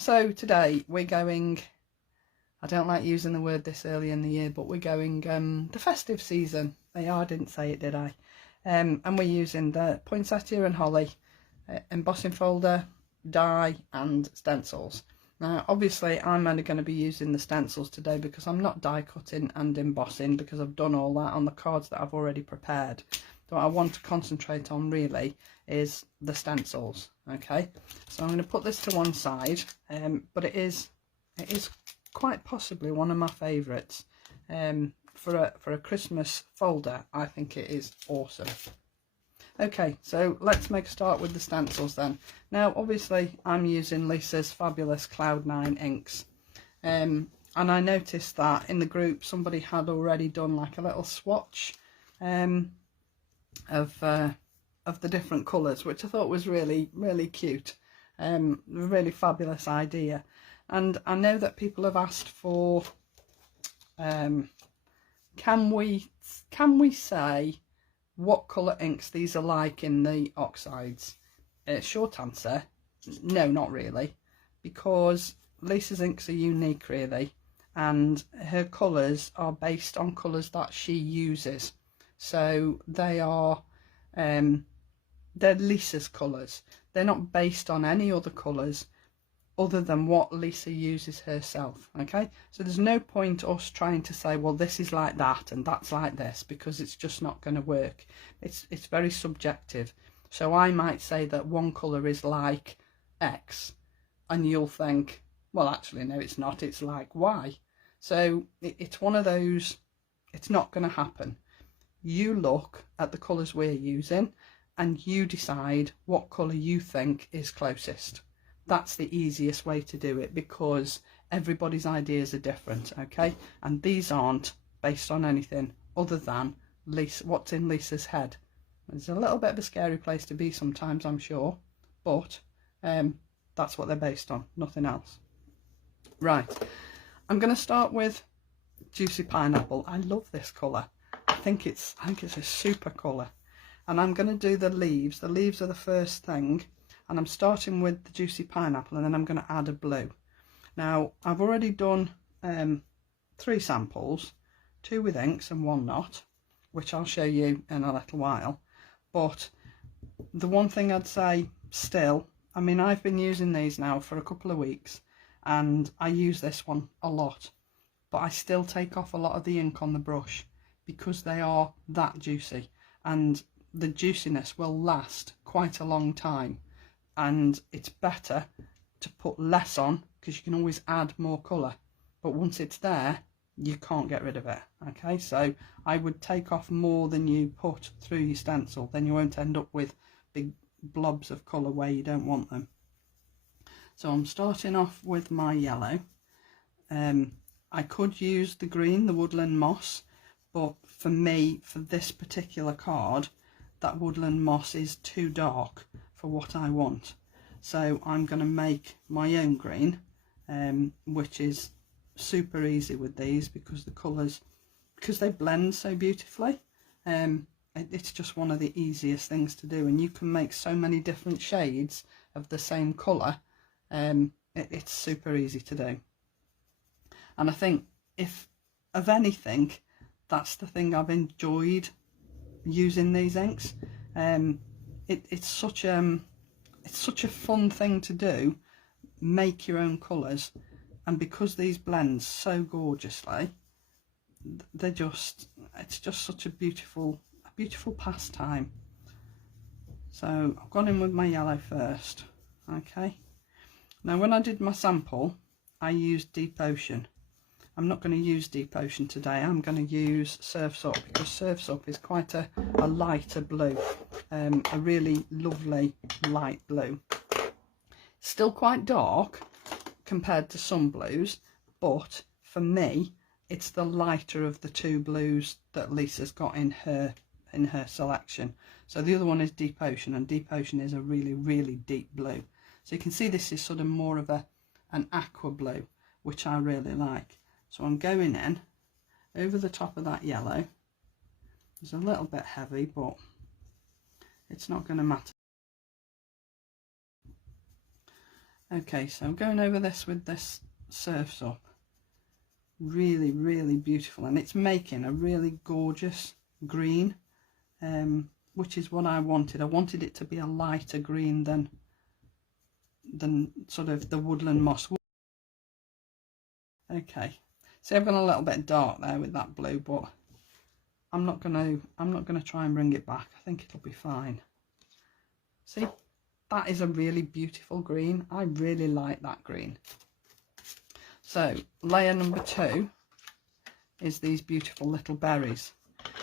So today we're going, I don't like using the word this early in the year, but we're going the festive season. I didn't say it, did I? And we're using the Poinsettia Holly Embossing Folder, Die and Stencils. Now obviously I'm only going to be using the stencils today because I'm not die cutting and embossing, because I've done all that on the cards that I've already prepared. So what I want to concentrate on really is the stencils. Okay, so I'm going to put this to one side, but it is quite possibly one of my favourites for a Christmas folder. I think it is awesome. Okay, so let's make a start with the stencils then. Now obviously I'm using Lisa's fabulous Cloud9 inks, and I noticed that in the group somebody had already done like a little swatch of the different colours, which I thought was really cute, really fabulous idea. And I know that people have asked for can we say what colour inks these are like in the oxides? Short answer, no, not really, because Lisa's inks are unique really, and her colours are based on colours that she uses. So they are they're Lisa's colours. They're not based on any other colours other than what Lisa uses herself. Okay, so there's no point us trying to say, well, this is like that and that's like this, because it's just not going to work. It's very subjective. So I might say that one colour is like X and you'll think, well, actually no, it's not, it's like Y. So it's one of those, it's not going to happen. You look at the colours we're using and you decide what colour you think is closest. That's the easiest way to do it, because everybody's ideas are different, okay? And these aren't based on anything other than what's in Lisa's head. It's a little bit of a scary place to be sometimes, I'm sure, but that's what they're based on, nothing else. Right, I'm going to start with Juicy Pineapple. I love this colour. I think it's a super colour. And I'm going to do the leaves. The leaves are the first thing, and I'm starting with the Juicy Pineapple, and then I'm going to add a blue. Now I've already done 3 samples, 2 with inks and 1 not, which I'll show you in a little while. But the one thing I'd say still, I mean, I've been using these now for a couple of weeks and I use this one a lot, but I still take off a lot of the ink on the brush because they are that juicy, and the juiciness will last quite a long time. And it's better to put less on because you can always add more colour, but once it's there you can't get rid of it. Okay, so I would take off more than you put through your stencil, then you won't end up with big blobs of colour where you don't want them. So I'm starting off with my yellow. I could use the green, the Woodland Moss, but for me, for this particular card, that Woodland Moss is too dark for what I want. So I'm going to make my own green, which is super easy with these because the colours, because they blend so beautifully. It's just one of the easiest things to do, and you can make so many different shades of the same colour. It's super easy to do. And I think, if of anything, that's the thing I've enjoyed using these inks. It's such a fun thing to do, make your own colours, and because these blend so gorgeously, it's just such a beautiful pastime. So I've gone in with my yellow first. Okay, now when I did my sample I used Deep Ocean. I'm not going to use Deep Ocean today. I'm going to use Surf's Up, because Surf's Up is quite a lighter blue, a really lovely light blue. Still quite dark compared to some blues, but for me it's the lighter of the 2 blues that Lisa's got in her selection. So the other one is Deep Ocean, and Deep Ocean is a really deep blue. So you can see this is sort of more of an aqua blue, which I really like. So I'm going in over the top of that yellow. It's a little bit heavy, but it's not going to matter. Okay, so I'm going over this with this Surf's Up. Really, really beautiful, and it's making a really gorgeous green, which is what I wanted. I wanted it to be a lighter green than sort of the woodland moss. Okay, see, I've gone a little bit dark there with that blue, but I'm not gonna try and bring it back. I think it'll be fine. See, that is a really beautiful green. I really like that green. So layer number 2 is these beautiful little berries.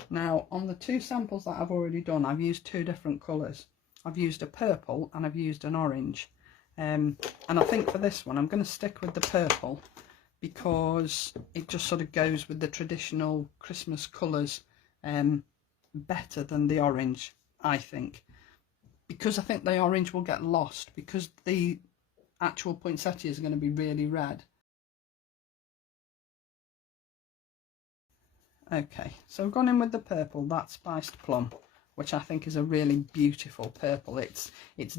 Now on the 2 samples that I've already done, I've used 2 different colours. I've used a purple and I've used an orange. And I think for this one I'm going to stick with the purple because it just sort of goes with the traditional Christmas colours better than the orange, I think. Because I think the orange will get lost because the actual poinsettias are going to be really red. Okay, so I've gone in with the purple, that Spiced Plum, which I think is a really beautiful purple. It's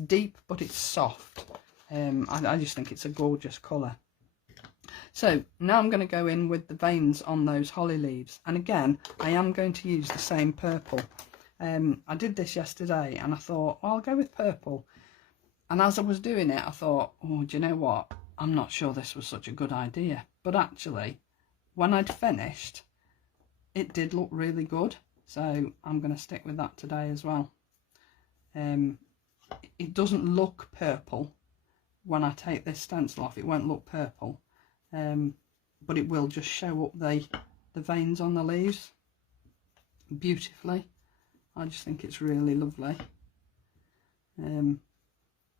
deep but it's soft. I just think it's a gorgeous colour. So now I'm going to go in with the veins on those holly leaves, and again I am going to use the same purple. I did this yesterday and I thought, well, I'll go with purple, and as I was doing it I thought, oh, do you know what, I'm not sure this was such a good idea. But actually when I'd finished, it did look really good, so I'm going to stick with that today as well. It doesn't look purple when I take this stencil off, it won't look purple, but it will just show up the veins on the leaves beautifully. I just think it's really lovely. I'm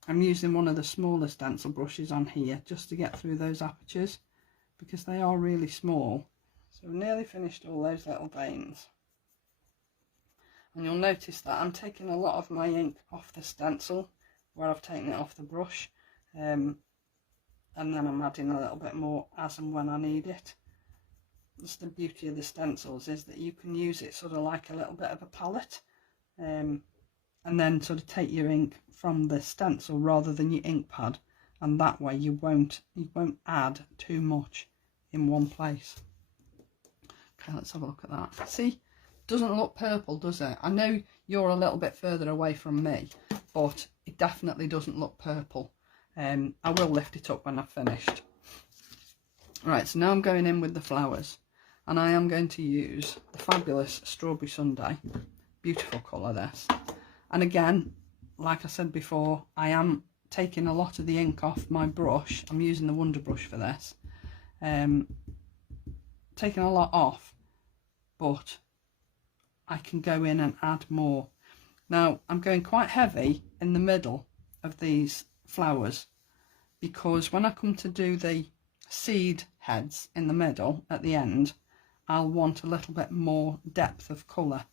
using one of the smaller stencil brushes on here just to get through those apertures because they are really small. So I've nearly finished all those little veins, and you'll notice that I'm taking a lot of my ink off the stencil where I've taken it off the brush, and then I'm adding a little bit more as and when I need it. That's the beauty of the stencils, is that you can use it sort of like a little bit of a palette, and then sort of take your ink from the stencil rather than your ink pad, and that way you won't add too much in one place. Okay, let's have a look at that. See, doesn't look purple, does it? I know you're a little bit further away from me, but it definitely doesn't look purple. I will lift it up when I've finished. Right, so now I'm going in with the flowers, and I am going to use the fabulous Strawberry Sundae. Beautiful colour, this. And again, like I said before, I am taking a lot of the ink off my brush. I'm using the Wonder Brush for this. Taking a lot off, but I can go in and add more. Now I'm going quite heavy in the middle of these flowers because when I come to do the seed heads in the middle at the end, I'll want a little bit more depth of colour,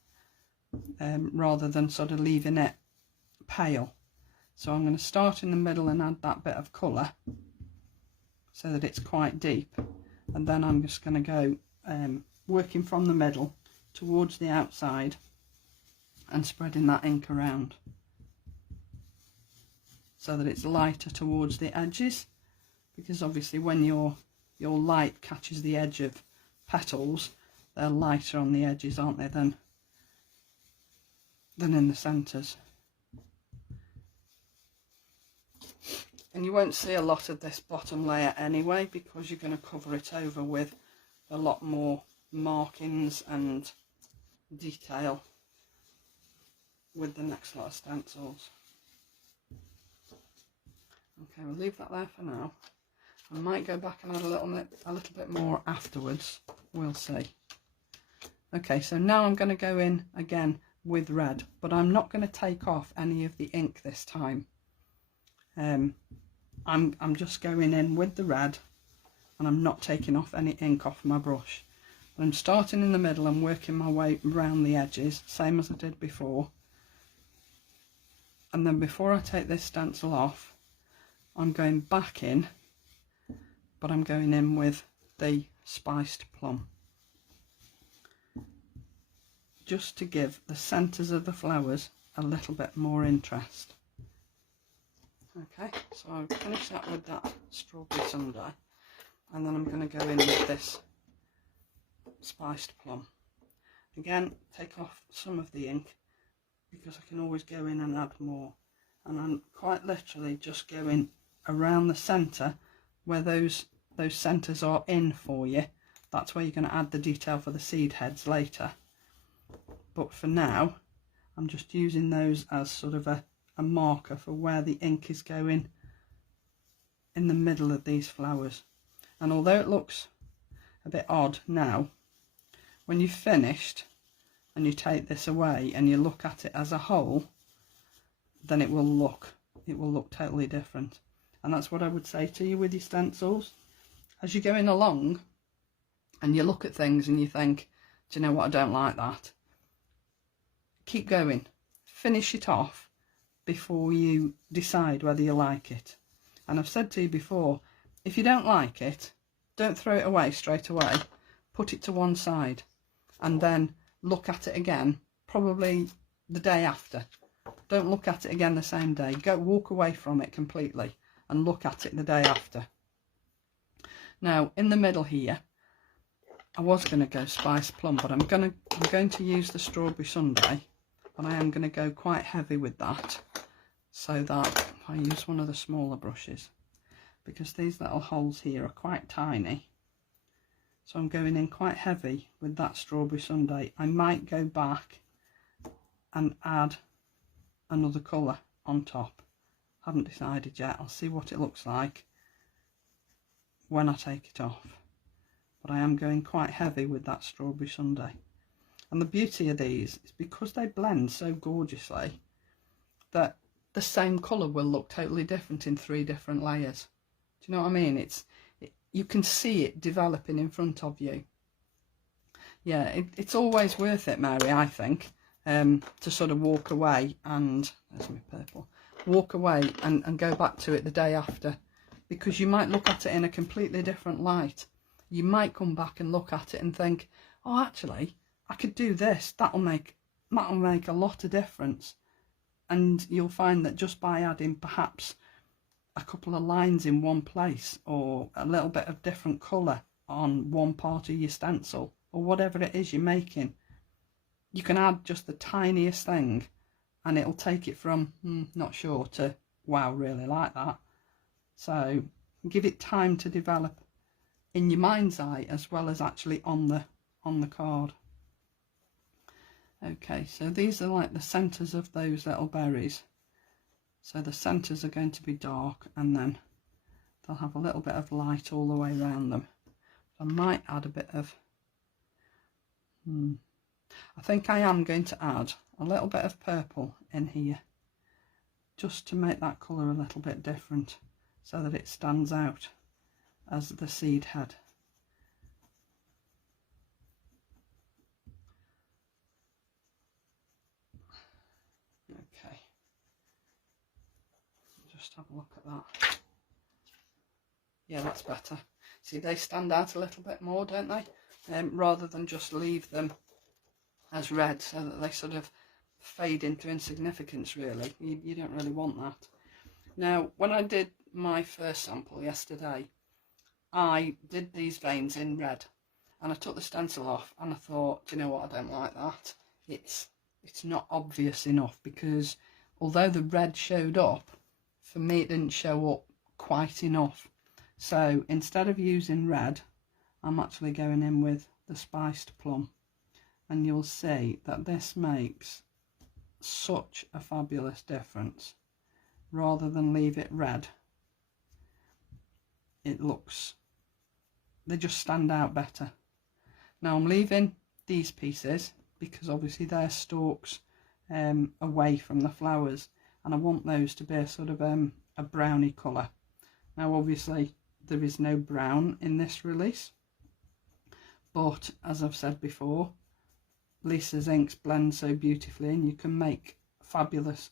rather than sort of leaving it pale. So I'm going to start in the middle and add that bit of colour so that it's quite deep, and then I'm just going to go working from the middle towards the outside and spreading that ink around so that it's lighter towards the edges, because obviously when your light catches the edge of petals, they're lighter on the edges, aren't they, than in the centres. And you won't see a lot of this bottom layer anyway, because you're going to cover it over with a lot more markings and detail with the next lot of stencils. Okay, we'll leave that there for now. I might go back and add a little bit more afterwards. We'll see. Okay, so now I'm going to go in again with red, but I'm not going to take off any of the ink this time. I'm just going in with the red, and I'm not taking off any ink off my brush. I'm starting in the middle and working my way around the edges, same as I did before. And then before I take this stencil off, I'm going back in, but I'm going in with the Spiced Plum, just to give the centres of the flowers a little bit more interest. Okay, so I'll finish that with that strawberry sundae, and then I'm going to go in with this spiced plum. Again, take off some of the ink because I can always go in and add more, and I'm quite literally just going around the centre where those centres are in for you. That's where you're going to add the detail for the seed heads later, but for now I'm just using those as sort of a marker for where the ink is going in the middle of these flowers. And although it looks a bit odd now, when you've finished and you take this away and you look at it as a whole, then it will look totally different. And that's what I would say to you with your stencils. As you're going along and you look at things and you think, do you know what, I don't like that, keep going, finish it off before you decide whether you like it. And I've said to you before, if you don't like it, don't throw it away straight away, put it to one side and then look at it again, probably the day after. Don't look at it again the same day. Walk away from it completely and look at it the day after. Now in the middle here, I was going to go spiced plum, but I'm going to use the strawberry sundae, but I am going to go quite heavy with that, so that I use one of the smaller brushes because these little holes here are quite tiny. So I'm going in quite heavy with that strawberry sundae. I might go back and add another colour on top. Haven't decided yet. I'll see what it looks like when I take it off. But I am going quite heavy with that strawberry sundae. And the beauty of these is because they blend so gorgeously that the same colour will look totally different in 3 different layers. Do you know what I mean? You can see it developing in front of you. Yeah, it's always worth it, Mary, I think, to sort of walk away and, there's my purple, walk away and go back to it the day after, because you might look at it in a completely different light. You might come back and look at it and think, oh, actually, I could do this. That'll make a lot of difference. And you'll find that just by adding perhaps a couple of lines in one place or a little bit of different colour on one part of your stencil or whatever it is you're making, you can add just the tiniest thing and it'll take it from not sure to wow, really like that. So give it time to develop in your mind's eye as well as actually on the card. Okay, so these are like the centres of those little berries. So the centres are going to be dark and then they'll have a little bit of light all the way around them. I might add a bit of, I think I am going to add a little bit of purple in here just to make that colour a little bit different so that it stands out as the seed head. Okay. Just have a look at that. Yeah, that's better. See, they stand out a little bit more, don't they? Rather than just leave them as red so that they sort of fade into insignificance, really. You don't really want that. Now, when I did my first sample yesterday, I did these veins in red and I took the stencil off and I thought, do you know what, I don't like that. It's not obvious enough, because although the red showed up, for me it didn't show up quite enough. So instead of using red, I'm actually going in with the spiced plum, and you'll see that this makes such a fabulous difference. Rather than leave it red, they just stand out better. Now I'm leaving these pieces because obviously they're stalks away from the flowers, and I want those to be a sort of a browny colour. Now obviously there is no brown in this release, but as I've said before, Lisa's inks blend so beautifully and you can make fabulous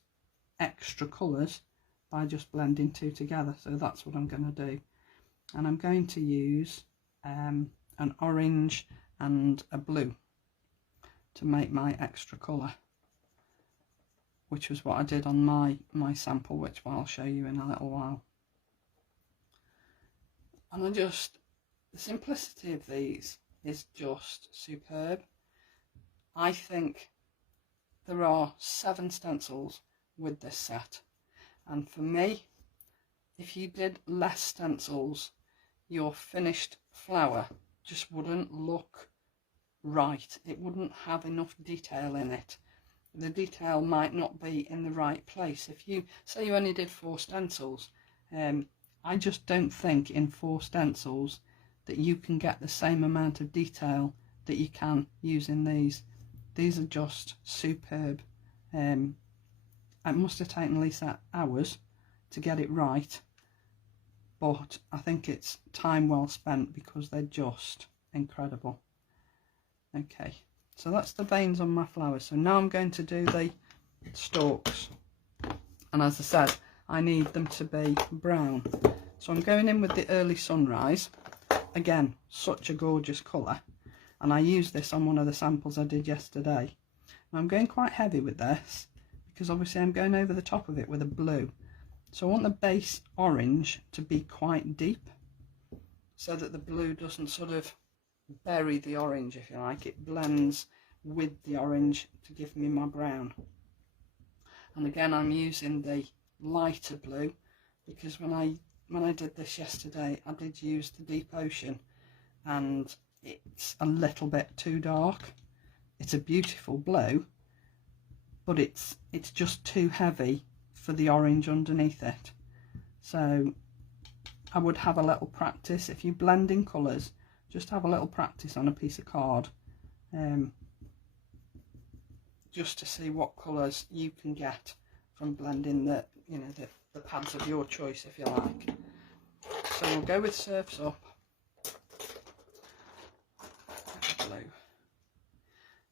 extra colours by just blending 2 together. So that's what I'm going to do, and I'm going to use an orange and a blue to make my extra colour, which was what I did on my sample, which I'll show you in a little while. And the simplicity of these is just superb. I think there are 7 stencils with this set, and for me, if you did less stencils, your finished flower just wouldn't look right. It wouldn't have enough detail in it. The detail might not be in the right place. If you say you only did 4 stencils, I just don't think in 4 stencils that you can get the same amount of detail that you can using these. These are just superb. It must have taken Lisa hours to get it right, but I think it's time well spent because they're just incredible. Okay, so that's the veins on my flowers. So now I'm going to do the stalks, and as I said, I need them to be brown. So I'm going in with the Early Sunrise. Again, such a gorgeous colour, and I used this on one of the samples I did yesterday. And I'm going quite heavy with this because obviously I'm going over the top of it with a blue. So I want the base orange to be quite deep so that the blue doesn't sort of bury the orange, if you like. It blends with the orange to give me my brown. And again, I'm using the lighter blue because when I did this yesterday, I did use the Deep Ocean and it's a little bit too dark. It's a beautiful blue, but it's just too heavy for the orange underneath it. So I would have a little practice. If you blend in colours, just have a little practice on a piece of card, just to see what colours you can get from blending the pads of your choice, if you like. So we'll go with Surf's Up, blue,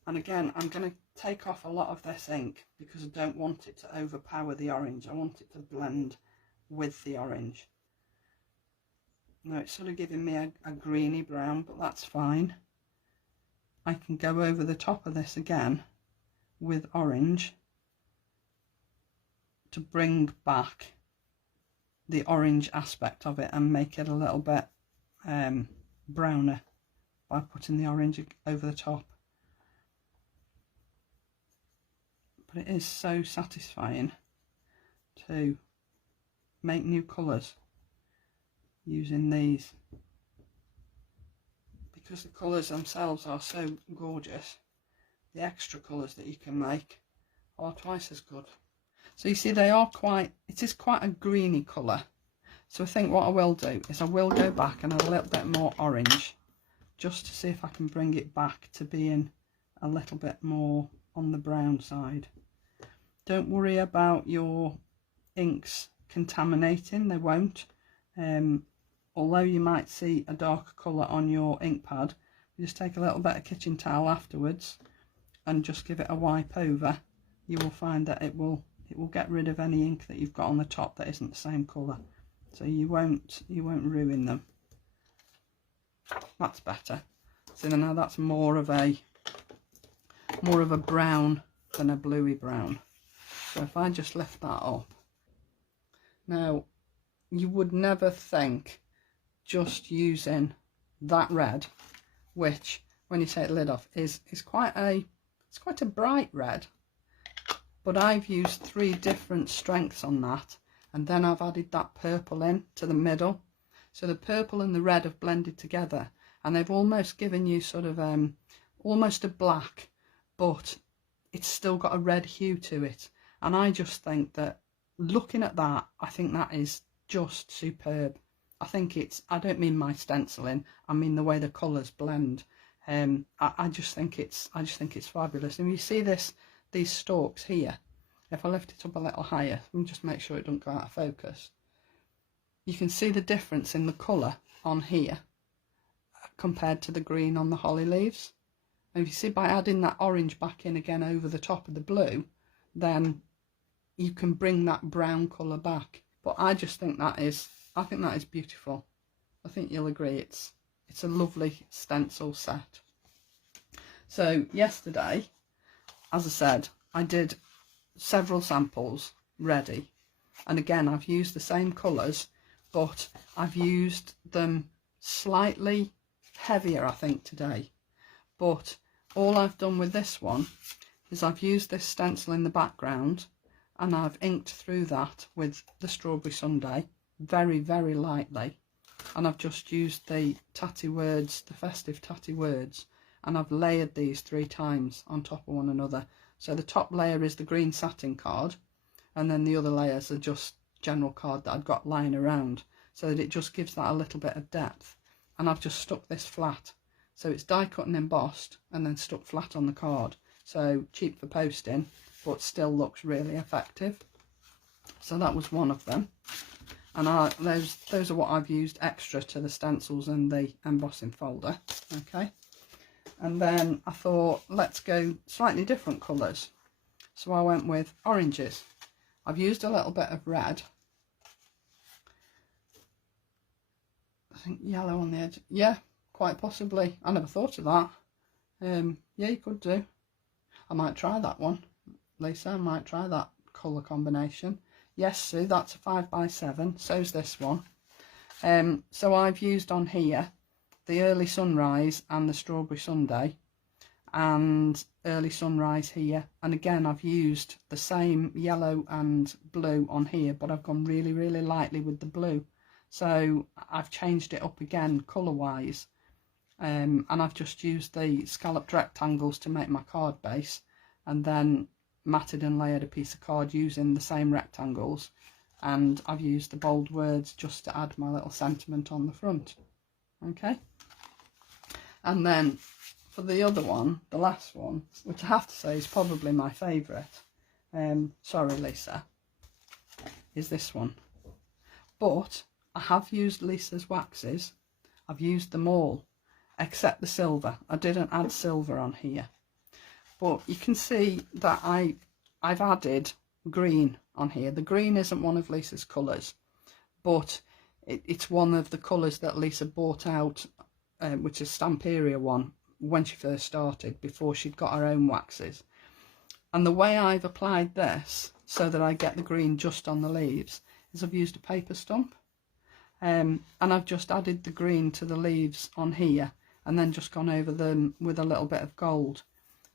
and again I'm going to take off a lot of this ink because I don't want it to overpower the orange. I want it to blend with the orange. Now it's sort of giving me a greeny brown, but that's fine. I can go over the top of this again with orange to bring back the orange aspect of it and make it a little bit browner by putting the orange over the top. But it is so satisfying to make new colours using these, because the colours themselves are so gorgeous. The extra colours that you can make are twice as good. So you see it is quite a greeny colour. So I think what I will do is I will go back and add a little bit more orange just to see if I can bring it back to being a little bit more on the brown side. Don't worry about your inks contaminating, they won't. Although you might see a darker colour on your ink pad, you just take a little bit of kitchen towel afterwards and just give it a wipe over. You will find that it will get rid of any ink that you've got on the top that isn't the same colour, so you won't ruin them. That's better. So now that's more of a brown than a bluey brown. So if I just lift that up, now you would never think just using that red, which when you take the lid off is quite a bright red, but I've used 3 different strengths on that, and then I've added that purple in to the middle. So the purple and the red have blended together and they've almost given you sort of almost a black, but it's still got a red hue to it. And I just think that looking at that, I think that is just superb. I think I don't mean my stenciling, I mean the way the colours blend. I just think it's fabulous. And you see these stalks here, if I lift it up a little higher, let me just make sure it doesn't go out of focus. You can see the difference in the colour on here compared to the green on the holly leaves. And if you see, by adding that orange back in again over the top of the blue, then you can bring that brown colour back. But I just think that is beautiful. I think you'll agree it's a lovely stencil set. So yesterday, as I said, I did several samples ready, and again I've used the same colours, but I've used them slightly heavier I think today. But all I've done with this one is I've used this stencil in the background and I've inked through that with the Strawberry Sundae very, very lightly, and I've just used the Tatty words, the festive Tatty words, and I've layered these 3 times on top of one another. So the top layer is the green satin card, and then the other layers are just general card that I've got lying around, so that it just gives that a little bit of depth. And I've just stuck this flat, so it's die cut and embossed and then stuck flat on the card, so cheap for posting but still looks really effective. So that was one of them, and those are what I've used extra to the stencils and the embossing folder. Okay, and then I thought let's go slightly different colours, so I went with oranges. I've used a little bit of red, I think yellow on the edge, yeah, quite possibly. I never thought of that. Yeah, you could do. I might try that one, Lisa. I might try that colour combination. Yes, Sue, that's a 5x7. So's this one. So I've used on here the Early Sunrise and the Strawberry Sundae, and Early Sunrise here. And again, I've used the same yellow and blue on here, but I've gone really, really lightly with the blue. So I've changed it up again colour-wise. And I've just used the scalloped rectangles to make my card base, and then matted and layered a piece of card using the same rectangles, and I've used the bold words just to add my little sentiment on the front. Okay, and then for the other one, the last one, which I have to say is probably my favourite, sorry Lisa, is this one. But I have used Lisa's waxes. I've used them all except the silver. I didn't add silver on here, but you can see that I've added green on here. The green isn't one of Lisa's colours, but it's one of the colours that Lisa bought out, which is Stamperia one, when she first started, before she'd got her own waxes. And the way I've applied this so that I get the green just on the leaves is I've used a paper stump, and I've just added the green to the leaves on here, and then just gone over them with a little bit of gold.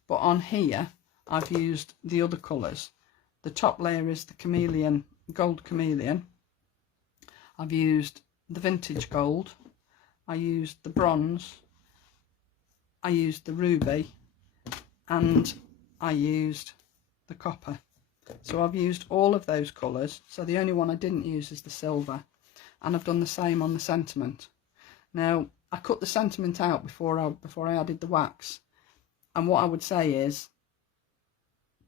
But on here I've used the other colours. The top layer is the chameleon, gold chameleon. I've used the vintage gold, I used the bronze, I used the ruby, and I used the copper. So I've used all of those colours. So the only one I didn't use is the silver, and I've done the same on the sentiment. Now I cut the sentiment out before I added the wax, and what I would say is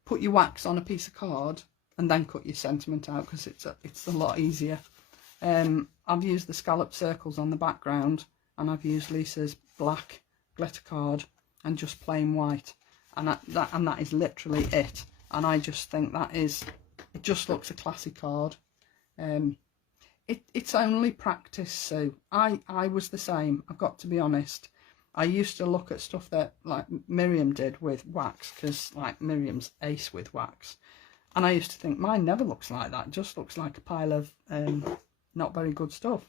put your wax on a piece of card and then cut your sentiment out, because it's a lot easier. I've used the scallop circles on the background, and I've used Lisa's black glitter card and just plain white, and that is literally it. And I just think it just looks a classy card. It's only practice, so I was the same, I've got to be honest. I used to look at stuff that like Miriam did with wax, because like Miriam's ace with wax, and I used to think mine never looks like that, it just looks like a pile of not very good stuff.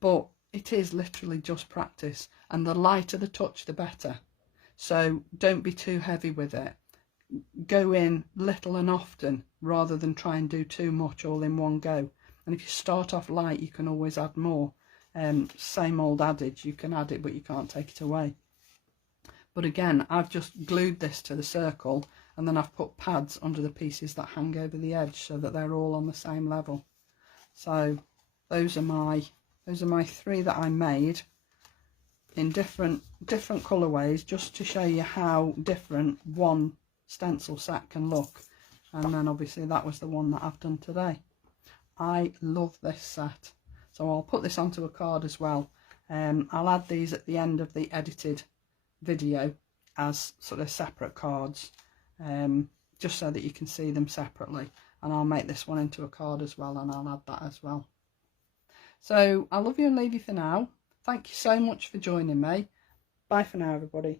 But it is literally just practice, and the lighter the touch the better. So don't be too heavy with it. Go in little and often rather than try and do too much all in one go. And if you start off light, you can always add more. Same old adage, you can add it but you can't take it away. But again, I've just glued this to the circle, and then I've put pads under the pieces that hang over the edge so that they're all on the same level. So those are my 3 that I made in different colourways, just to show you how different one stencil set can look. And then obviously that was the one that I've done today. I love this set, so I'll put this onto a card as well. I'll add these at the end of the edited video as sort of separate cards, just so that you can see them separately, and I'll make this one into a card as well, and I'll add that as well. So I love you and leave you for now. Thank you so much for joining me. Bye for now, everybody.